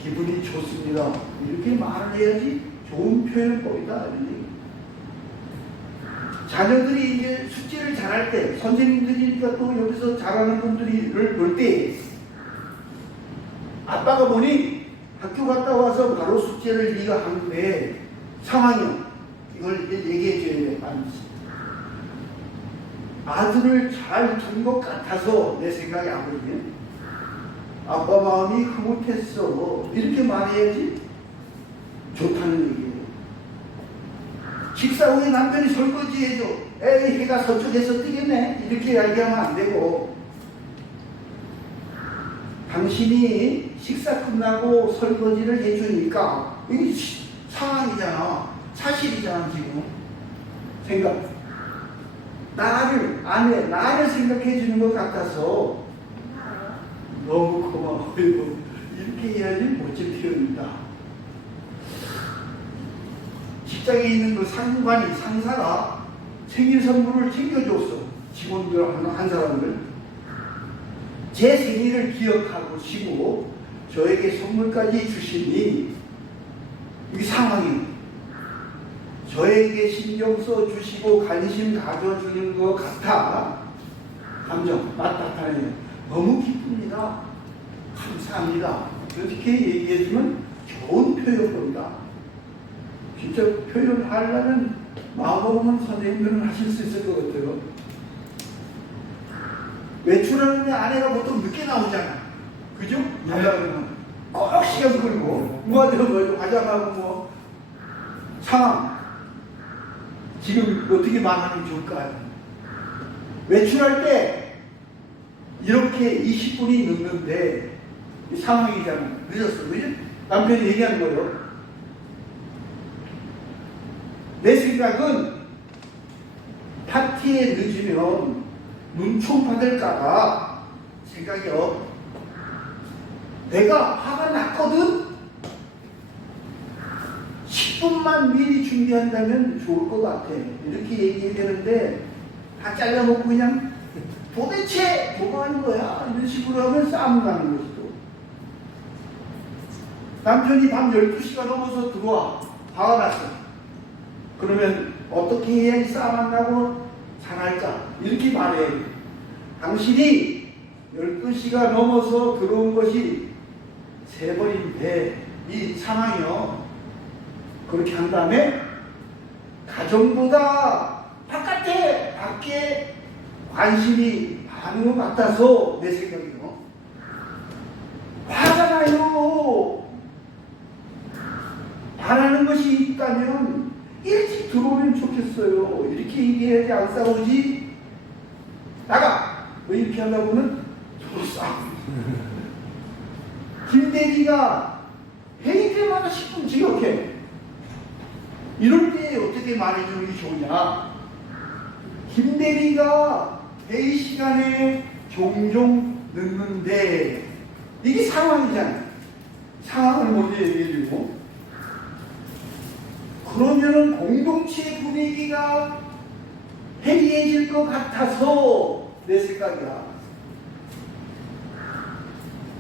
기분이 좋습니다. 이렇게 말을 해야지 좋은 표현법이다. 이런 얘기. 자녀들이 이제 숙제를 잘할 때 선생님들이니까 또 여기서 잘하는 분들을 볼 때 아빠가 보니 학교 갔다 와서 바로 숙제를 네가 하는데 상황이요. 이걸 얘기해 줘야 돼. 반드시. 아들을 잘 둔 것 같아서 내 생각이 아버지는 아빠 마음이 흐뭇했어. 이렇게 말해야지 좋다는 얘기예요. 식사 후에 남편이 설거지 해줘. 에이 해가 서쪽에서 뜨겠네. 이렇게 이야기하면 안 되고 당신이 식사 끝나고 설거지를 해주니까 이게 상황이잖아. 사실이잖아. 지금 생각 나를 생각해 주는 것 같아서 너무 고마워요. 이렇게 해야지 멋진 표현이다. 직장에 있는 그 상사가 생일 선물을 챙겨줬어. 직원들 한 사람을 제 생일을 기억하시고 저에게 선물까지 주시니 이 상황이 저에게 신경 써 주시고 관심 가져주는 것 같아. 감정 맞다하네요. 너무 기쁩니다. 감사합니다. 이렇게 얘기해주면 좋은 표현법이다. 진짜 표현하려는 마음으로는 선생님들은 하실 수 있을 것 같아요. 외출하는데 아내가 보통 늦게 나오잖아. 그죠? 나가면 꼭 시간 끌고 뭐 화장하고 뭐 상황 지금 어떻게 말하면 좋을까요? 외출할 때 이렇게 20분이 늦는데 상황이잖아. 늦었어. 그죠? 남편이 얘기하는 거예요. 내 생각은 파티에 늦으면 눈총 받을까봐 생각이요. 내가 화가 났거든? 10분만 미리 준비한다면 좋을 것 같아. 이렇게 얘기해야 되는데 다 잘라먹고 그냥 도대체 뭐가 하는 거야? 이런 식으로 하면 싸움 나는 거지 또. 남편이 밤 12시가 넘어서 들어와. 화가 났어. 그러면 어떻게 해야 싸움 안 나고 잘할까? 이렇게 말해. 당신이 12시가 넘어서 들어온 것이 세 번인데 이 상황이요. 그렇게 한 다음에 가정보다 밖에 관심이 많은 것 같아서 내 생각이요. 화가 나요. 바라는 것이 있다면 일찍 들어오면 좋겠어요. 이렇게 얘기해야지 안 싸우지. 나가! 왜 이렇게 하다 보면 서로 싸우고. 김대리가 회의 때마다 10분 지각해. 이럴 때 어떻게 말해주는 게 좋으냐. 김대리가 회의 시간에 종종 늦는데 이게 상황이잖아. 상황을 먼저 얘기해주고 그러면은 공동체 분위기가 해이해질 것 같아서 내 생각이야.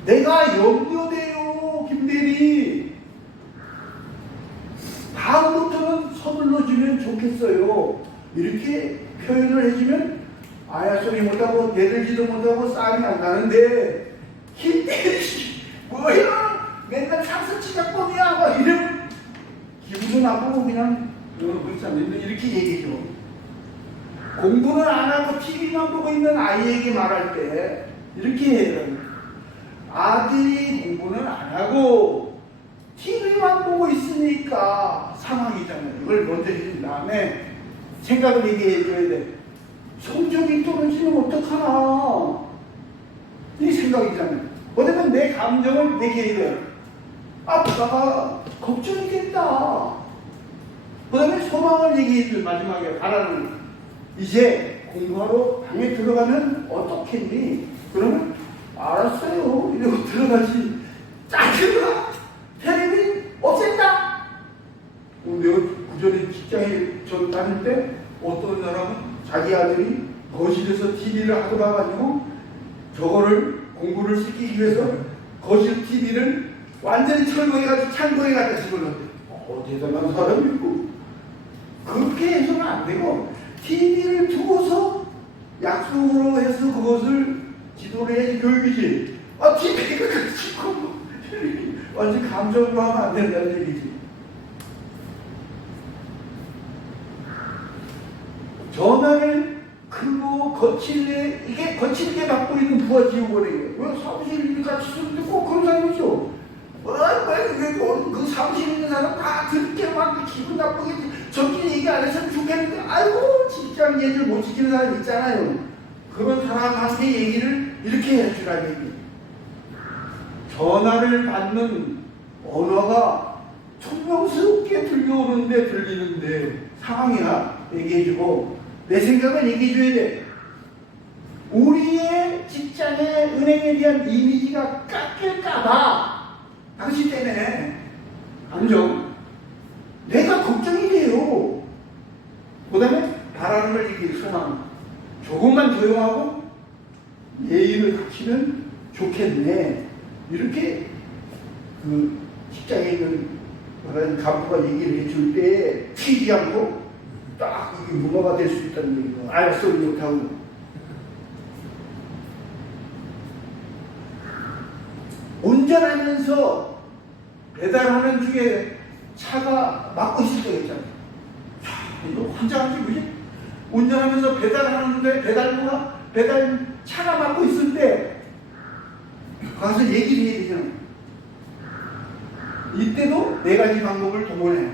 내가 염려돼요, 김대리. 다음부터는 서둘러 주면 좋겠어요. 이렇게 표현을 해주면 아야 소리 못하고 대들지도 못하고 싸움이 안 나는데 김대리 뭐야? 맨날 상습 작법이야. 막 이런 기분도 나쁘고 그냥 이렇게 얘기해줘. 공부는 안 하고 TV만 보고 있는 아이에게 말할 때 이렇게 해요. 아들이 공부는 안 하고 TV만 보고 있으니까 상황이잖아요. 이걸 먼저 해준 다음에 생각을 얘기해 줘야 돼. 성적이 떨어지면 어떡하나 이 생각이 들잖아요. 왜냐면 내 감정을 얘기해야 돼요. 아빠가 걱정이 된다. 그 다음에 소망을 얘기해 줄 마지막에 바라는 이제 공부하러 방에 들어가면 어떻겠니? 그러면 알았어요 이러고 들어가지. 짜증나 텔레비 없앤다. 내가 그전에 직장에 저 다닐 때 어떤 사람은 자기 아들이 거실에서 TV를 하고 나가지고 저거를 공부를 시키기 위해서 거실 TV를 완전히 철거해가지고 창고에 갖다 집어넣었대. 대단한 사람이고 그렇게 해서는 안 되고 TV를 두고서 약속으로 해서 그것을 지도를 해야지 교육이지. TV가 그치고 완전 감정으로 하면 안 된다는 얘기지. 전화를 크고 거칠게 이게 거칠게 받고 있는 부하 직원에게 왜 사무실 같이 쓰는데 꼭 그런 사람이죠. 그 사무실에 있는 사람 다 듣게 막 기분 나쁘게 저끼리 얘기 안 해서 죽겠는데 아이고 직장 예절 못 지키는 사람 있잖아요. 그런 사람한테 얘기를 이렇게 해주라는 얘기. 전화를 받는 언어가 퉁명스럽게 들려오는데 들리는데 상황이나 얘기해주고 내 생각을 얘기해줘야 돼. 우리의 직장의 은행에 대한 이미지가 깎일까봐 당신 때문에 감정 내가 걱정이 돼요. 그 다음에 바라는 걸 얘기해. 소망 조금만 조용하고 예의를 갖추면 좋겠네. 이렇게 그 직장에 있는 말하는 간부가 얘기를 해줄 때 튀지 않고 딱 이게 무마가 될 수 있다는 얘기고 알았어 못하고. 운전하면서 배달하는 중에 차가 막고 있을 때가 있잖아요. 이거 환장하지 그지? 운전하면서 배달하는데 배달 차가 막고 있을 때 가서 얘기를 해야 되잖아요. 이때도 네 가지 방법을 동원해.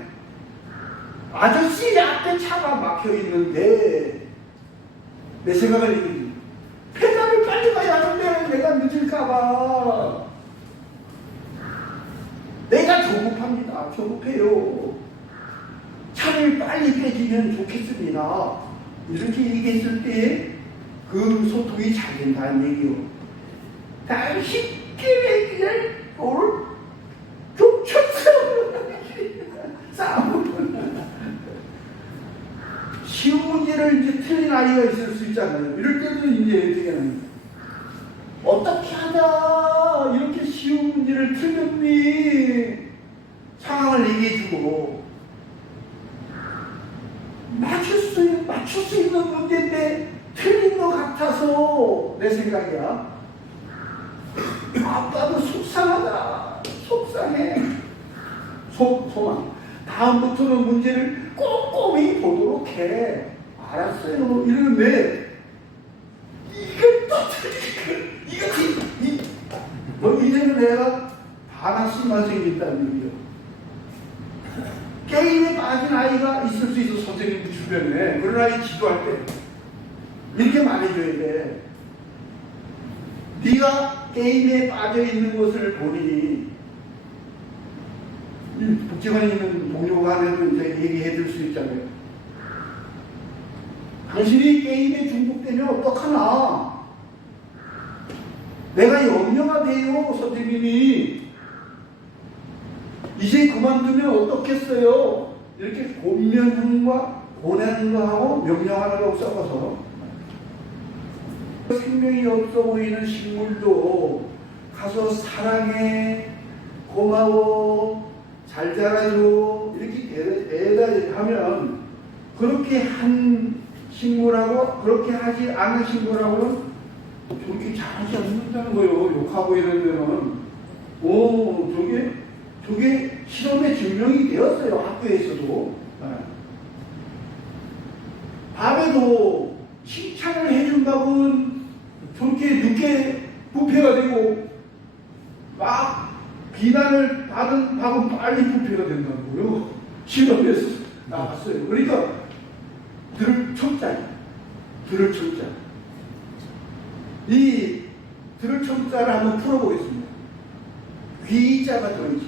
아저씨 앞에 차가 막혀 있는데 내 생각을 얘기해. 배달을 빨리 가야 하는데 내가 늦을까봐 내가 조급합니다. 조급해요. 차를 빨리 빼주면 좋겠습니다. 이렇게 얘기했을 때 그 소통이 잘 된다는 얘기요. 쉽게 얘기를 오늘 족쳤어. 싸움. 쉬운 문제를 이제 틀린 아이가 있을 수 있잖아요. 이럴 때도 이제 어떻게 하는 어떻게 하다 이렇게 쉬운 문제를 틀렸니? 상황을 얘기해주고 맞출 수 있는 문제인데 틀린 것 같아서 내 생각이야. 아빠도 속상하다. 속상해. 소망. 다음부터는 문제를 꼼꼼히 보도록 해. 알았어요. 이러는데 이게 또 이거 이제는 내가 반학심만 생긴다는 얘기요. 게임에 빠진 아이가 있을 수 있어. 선생님 주변에 그런 아이 지도할 때 이렇게 말해줘야 돼. 네가 게임에 빠져 있는 것을 보니 복지관에 있는 동료가 하면 이제 얘기해 줄 수 있잖아요. 당신이 게임에 중독되면 어떡하나? 내가 염려가 돼요, 선생님이. 이제 그만두면 어떻겠어요? 이렇게 권면과 권하는 하고 명령하는 거 섞어서 생명이 없어 보이는 식물도 가서 사랑해, 고마워, 잘 자라줘 이렇게 대다 하면 그렇게 한 식물하고 그렇게 하지 않은 식물하고는 저렇게 잘하지 않는다는 거예요. 욕하고 이런 데는 저게 실험에 증명이 되었어요. 학교에서도. 밤에도 칭찬을 해준 밥은 저렇게 늦게 부패가 되고 막 비난을 받은 밥은 빨리 부패가 된다고요. 실험에서 나왔어요. 그러니까 늘 첨자예요. 들을 청자. 이 들을 청자를 한번 풀어보겠습니다. 귀자가 들어있죠.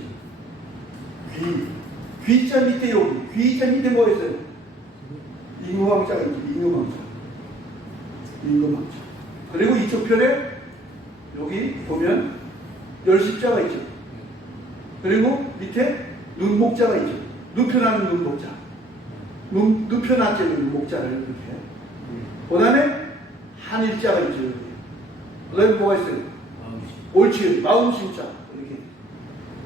귀자 밑에 여기. 귀자 밑에 뭐 있어요? 임금왕자가 있죠. 임금왕자. 그리고 이쪽 편에 여기 보면 열십자가 있죠. 그리고 밑에 눈목자가 있죠. 눕혀나는 눈목자. 눕혀놨죠. 눈목자를 이렇게. 그 다음에 한일자가 있죠. 여기. 그 다음에 뭐가 있어요? 옳지. 마음심자.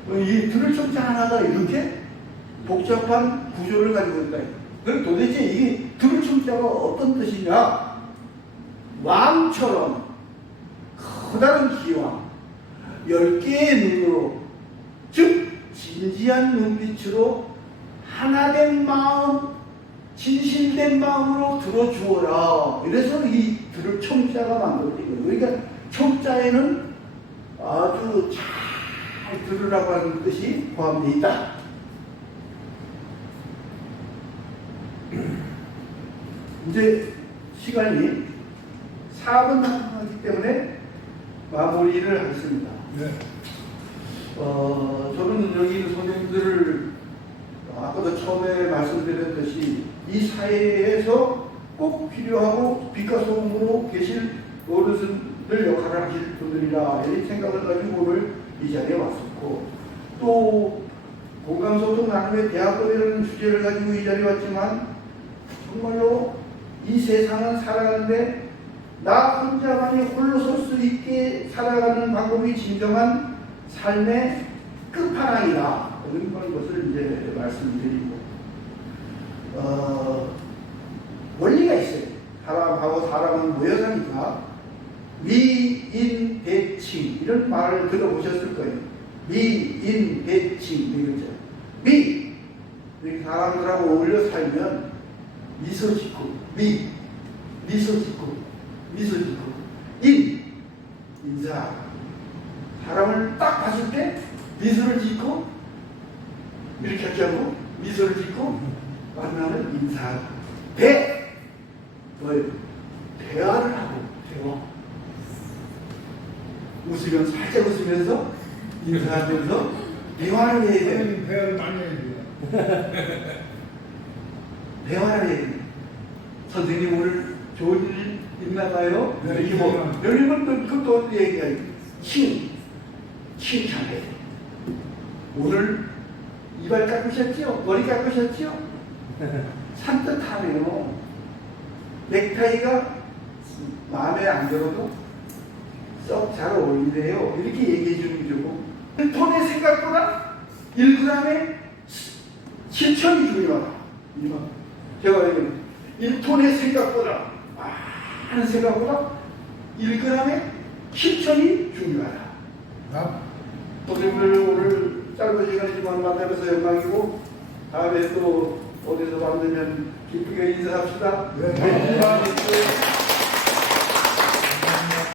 이렇게. 이 들을 청자 하나가 이렇게 복잡한 구조를 가지고 있다. 그럼 도대체 이게 들을 청자가 어떤 뜻이냐? 왕처럼 커다란 기왕 10개의 눈으로, 즉 진지한 눈빛으로 하나된 마음, 진실된 마음으로 들어주어라. 이래서 이 들을 청자가 만들어진 거예요. 그러니까 청자에는 아주 잘 들으라고 하는 뜻이 포함되어 있다. 이제 시간이 4분 남았기 때문에 마무리를 하겠습니다. 네. 저는 여기 있는 선생님들을 아까도 처음에 말씀드렸듯이 이 사회에서 꼭 필요하고 빛과 소금으로 계실 어르신들 역할을 하실 분들이라 이 생각을 가지고 오늘 이 자리에 왔었고, 또 공감소통 나눔의 대학원이라는 주제를 가지고 이 자리에 왔지만 정말로 이 세상은 살아가는데 나 혼자만이 홀로 설 수 있게 살아가는 방법이 진정한 삶의 끝판왕이다. 이런 것을 이제 말씀드리고, 원리가 있어요. 사람하고 사람은 모여서 사니까 미인대칭 이런 말을 들어보셨을 거예요. 미인대칭 이거죠. 사람들하고 어울려 살면 미소 짓고 미소 짓고 인사, 사람을 딱 봤을 때 미소를 짓고 이렇게 하지 않고 미소를 짓고 만나는 인사. 뭐예요? 대화를 하고 대화. 웃으면 살짝 웃으면서 인사하면서 대화를 해야 돼요. 대화를 많이 해야 돼요. 대화를 해야 돼요. 선생님 오늘 좋은 일 있나 봐요? 네, 이렇게 뭐 열리면 그것도 얘기해요. 칭찬해. 오늘 이발 깎으셨죠? 머리 깎으셨죠? 산뜻하네요. 넥타이가 마음에 안 들어도 썩 잘 어울리네요. 이렇게 얘기해 주는 거고, 1톤의 생각보다 1g의 실천이 중요하다. 제가 얘기해요. 1톤의 생각보다, 많은 생각보다 1g의 실천이 중요하다. 선생님들 오늘 짧은 시간이지만 만나면서 영광이고, 다음에 또 어디서 만나면 기쁘게 인사합시다. 네, 감사합니다.